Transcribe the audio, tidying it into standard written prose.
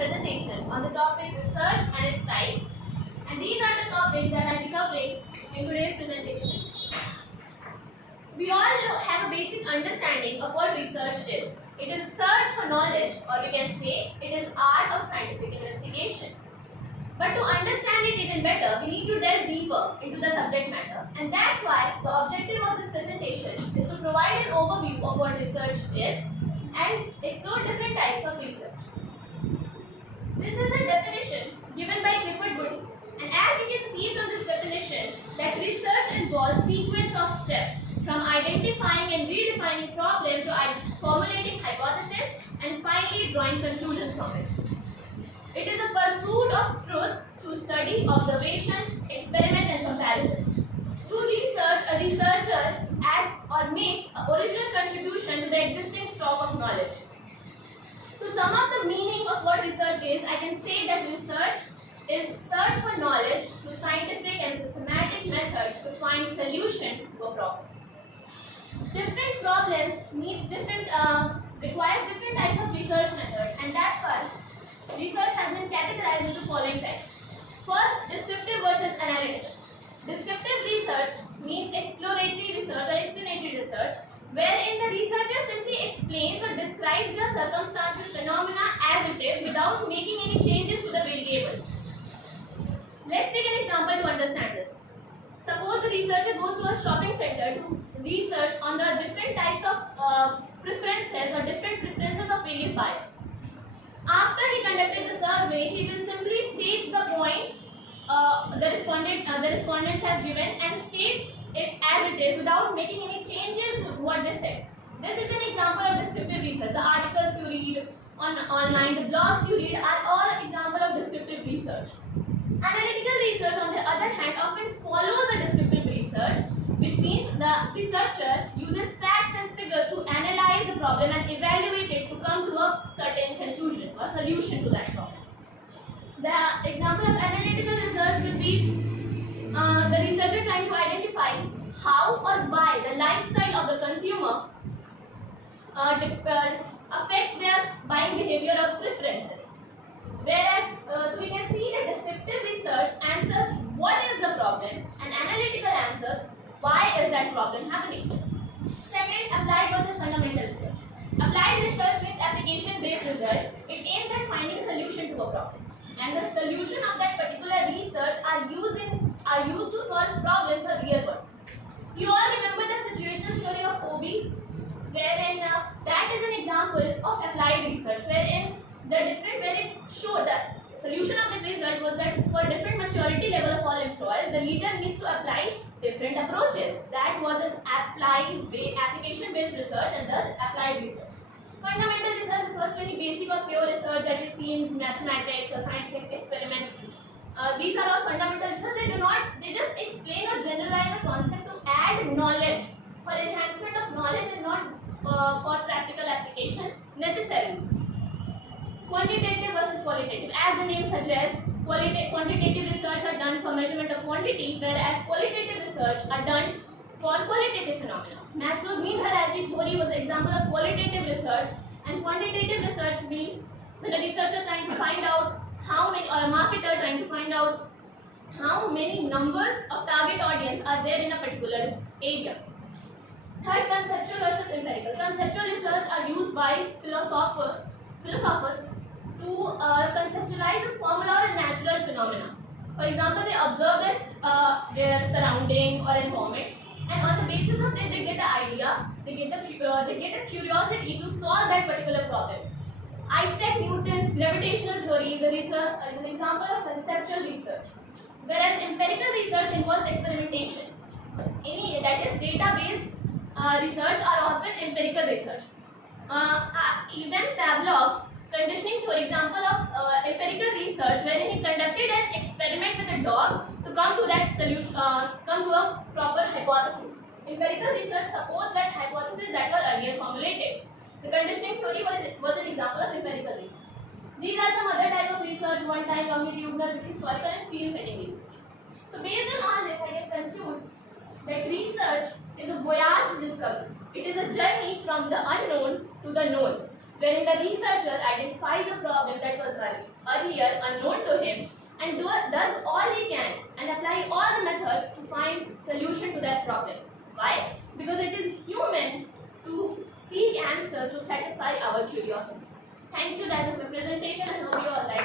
presentation on the topic research and its types, and these are the topics that I'll be covering in today's presentation. We all have a basic understanding of what research is. It is search for knowledge, or we can say it is art of scientific investigation. But to understand it even better, we need to delve deeper into the subject matter, and that's why the objective of this presentation is to provide an overview of what research is and explore different types of research. This is the definition given by Clifford Woody, and as you can see from this definition, that research involves sequence of steps from identifying and redefining problems to formulating hypotheses and finally drawing conclusions from it. It is a pursuit of truth through study, observation, experiment and comparison. Through research, a researcher adds or makes an original contribution to the existing stock of knowledge. To sum up the meaning of what research is, I can say that research is search for knowledge through scientific and systematic methods to find solution to a problem. Different problems requires different types of research methods, and that's why research has been categorized into following types. First, descriptive versus analytical. Descriptive research means exploratory research or explanatory research, wherein the researcher simply explains or describes the circumstances, phenomena as it is without making any changes to the variables. Let's take an example to understand this. Suppose the researcher goes to a shopping center to research on the different types of preferences or different preferences of various buyers. After he conducted the survey, he will simply state the point the respondents have given and state it as it is without making any changes to what they said. This is an example of descriptive research. The articles you read online, the blogs you read are all examples of descriptive research. Analytical research, on the other hand, often follows the descriptive research, which means the researcher uses facts and figures to analyze the problem and evaluate it to come to a certain conclusion or solution to that problem. The example of analytical research will be the researcher trying to identify how or why the lifestyle of the consumer affects their buying behavior or preferences. Whereas, so we can see that descriptive research answers what is the problem and analytical answers why is that problem happening. Second, applied versus fundamental research. Applied research means application-based result. It aims at finding a solution to a problem, and the solution of that particular research are used to solve problems of real world. You all remember the situational theory of Obi, wherein that is an example of applied research, wherein it showed that solution of the result was that for different maturity level of all employees, the leader needs to apply different approaches. That was an application-based research and thus applied research. Fundamental research refers to any basic or pure research that you see in mathematics or scientific experiments. These are all fundamental research. They just explain or generalize a concept to add knowledge for enhancement of knowledge and not for practical application necessarily. Quantitative versus qualitative. As the name suggests, quantitative research are done for measurement of quantity, whereas qualitative research are done for qualitative phenomena. Maslow's need hierarchy theory was an example of qualitative research, and quantitative research means when a researcher trying to find out how many, or a marketer trying to find out how many numbers of target audience are there in a particular area. Third, conceptual versus empirical. Conceptual research are used by philosophers to conceptualize a formula or a natural phenomena. For example, they observe their surrounding or environment, and on the basis of that, they get an idea, they get a curiosity to solve that particular problem. Isaac Newton's gravitational theory is an example of conceptual research, whereas empirical research involves experimentation. That is data-based research are often empirical research. Even Pavlov's conditioning, for example, of empirical research, wherein he conducted an experiment with a dog to come to that solution, come to a proper hypothesis. Empirical research supports that hypothesis that was earlier formulated. The conditioning theory was an example of empirical research. These are some other type of research. One type longitudinal, historical, and field-setting research. So based on all this, I can conclude that research is a voyage to discovery. It is a journey from the unknown to the known, wherein the researcher identifies a problem that was early. earlier unknown to him and does all he can and apply all the methods to find solution to that problem. Why? Because it is human to seek answers to satisfy our curiosity. Thank you. That is my presentation. I hope you all like.